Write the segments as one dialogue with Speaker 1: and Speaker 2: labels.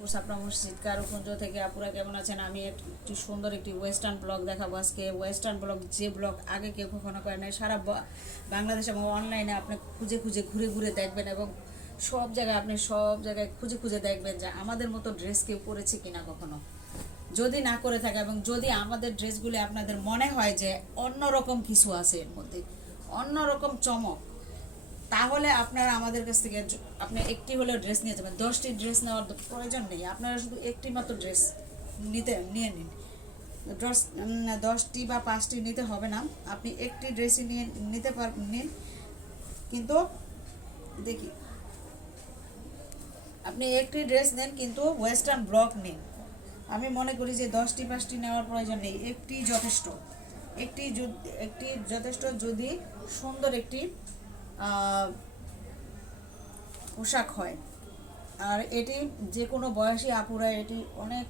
Speaker 1: আজিমপুর সাপড়া মসজিদ কারুকুঞ্জ থেকে, আপুরা কেমন আছেন? আমি একটি সুন্দর একটি ওয়েস্টার্ন ব্লগ দেখাবো আজকে। ওয়েস্টার্ন ব্লগ যে ব্লগ আগে কেউ কখনো করে নাই। সারা বাংলাদেশ এবং অনলাইনে আপনি খুঁজে খুঁজে ঘুরে ঘুরে দেখবেন এবং সব জায়গায় আপনি সব জায়গায় খুঁজে খুঁজে দেখবেন যে আমাদের মতো ড্রেস কেউ পরেছে কিনা কখনো। যদি না করে থাকে এবং যদি আমাদের ড্রেসগুলি আপনাদের মনে হয় যে অন্যরকম কিছু আছে এর মধ্যে, অন্যরকম চমক তাহলে আপনারা আমাদের কাছ থেকে আপনি একটি হলেও ড্রেস নিয়ে যাবেন। দশটি ড্রেস নেওয়ার প্রয়োজন নেই। আপনারা শুধু একটি মাত্র ড্রেস নিতে, নিয়ে নিন। দশ দশটি বা পাঁচটি নিতে হবে না। আপনি একটি ড্রেসই নিয়ে নিতে পার নিন। কিন্তু দেখি। আপনি একটি ড্রেস নেন, কিন্তু ওয়েস্টার্ন ব্লক নিন। আমি মনে করি যে দশটি, পাঁচটি নেওয়ার প্রয়োজন নেই। একটি যথেষ্ট। একটি একটি যথেষ্ট, যদি সুন্দর একটি পোশাক হয়। আর এটি যে কোনো বয়সী আপুরা এটি অনেক,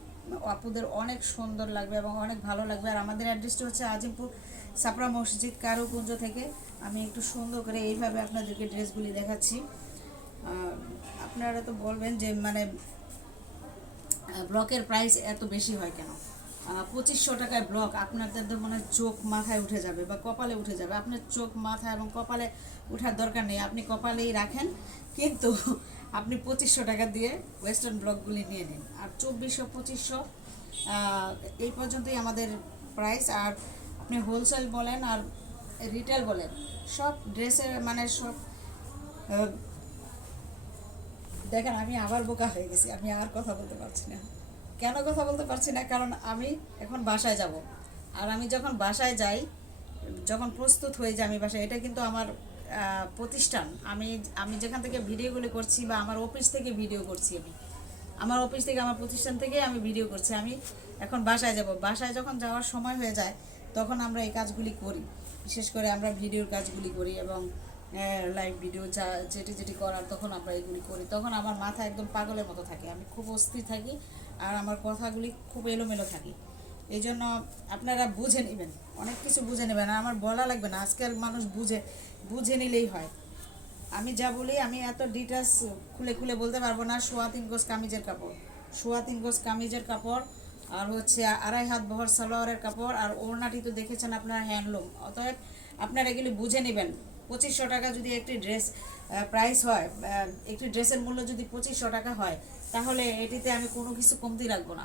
Speaker 1: আপুদের অনেক সুন্দর লাগবে এবং অনেক ভালো লাগবে। আর আমাদের অ্যাড্রেসটি হচ্ছে আজিমপুর সাপড়া মসজিদ, কারুকুঞ্জ থেকে। আমি একটু সুন্দর করে এইভাবে আপনাদেরকে ড্রেসগুলি দেখাচ্ছি। আপনারা তো বলবেন যে মানে ব্লকের প্রাইস এত বেশি হয় কেন? পঁচিশশো টাকায় ব্লক আপনাদের তো মনে চোখ মাথায় উঠে যাবে বা কপালে উঠে যাবে। আপনার চোখ, মাথা এবং কপালে উঠার দরকার নেই। আপনি কপালেই রাখেন, কিন্তু আপনি পঁচিশশো টাকা দিয়ে ওয়েস্টার্ন ব্লকগুলি নিয়ে নিন। আর চব্বিশশো, পঁচিশশো এই পর্যন্তই আমাদের প্রাইস আর আপনি হোলসেল বলেন আর রিটেল বলেন, সব ড্রেসের মানে সব দেখেন আমি আবার বোকা হয়ে গেছি, আমি আর কথা বলতে পারছি না। কেন কথা বলতে পারছি না? কারণ আমি এখন বাসায় যাব। আর আমি যখন বাসায় যাই, যখন প্রস্তুত হয়ে যাই আমি বাসায়, এটা কিন্তু আমার প্রতিষ্ঠান। আমি আমি যেখান থেকে ভিডিওগুলি করছি বা আমার অফিস থেকে ভিডিও করছি আমি। আমার অফিস থেকে, আমার প্রতিষ্ঠান থেকে আমি ভিডিও করছি। আমি এখন বাসায় যাব। বাসায় যখন যাওয়ার সময় হয়ে যায়, তখন আমরা এই কাজগুলি করি। বিশেষ করে আমরা ভিডিওর কাজগুলি করি এবং লাইভ ভিডিও যা যেটি যেটি করার তখন আমরা এগুলি করি। তখন আমার মাথা একদম পাগলের মতো থাকে। আমি খুব অস্থির থাকি আর আমার কথাগুলি খুব এলোমেলো থাকে। এই জন্য আপনারা বুঝে নেবেন, অনেক কিছু বুঝে নেবেন আর আমার বলা লাগবে না, আজকাল মানুষ বুঝে বুঝে নিলেই হয়। আমি যা বলি, আমি এত ডিটেলস খুলে খুলে বলতে পারব না। সোয়া তিন গোজ কামিজের কাপড়। সোয়া তিন গোজ কামিজের কাপড় আর হচ্ছে আড়াই হাত বহর সালোয়ারের কাপড় আর ওড়নাটি তো দেখেছেন আপনার হ্যান্ডলুম। অতএব আপনারা এগুলি বুঝে নেবেন। পঁচিশশো টাকা যদি একটি ড্রেস প্রাইস হয় একটি ড্রেসের মূল্য যদি পঁচিশশো টাকা হয়, তাহলে এটিতে আমি কোনো কিছু কমতি রাখব না।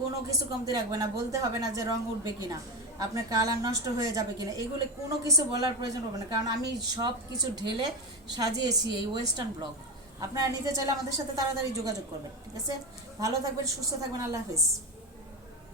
Speaker 1: কোনো কিছু কমতি রাখবে না। বলতে হবে না যে রং উঠবে কিনা, আপনার কালার নষ্ট হয়ে যাবে কিনা। এগুলো কোনো কিছু বলার প্রয়োজন হবে না। কারণ আমি সব কিছু ঢেলে সাজিয়েছি এই ওয়েস্টার্ন ব্লগ আপনারা নিতে চাইলে আমাদের সাথে তাড়াতাড়ি যোগাযোগ করবেন। ঠিক আছে? ভালো থাকবেন, সুস্থ থাকবেন। আল্লাহ হাফিজ।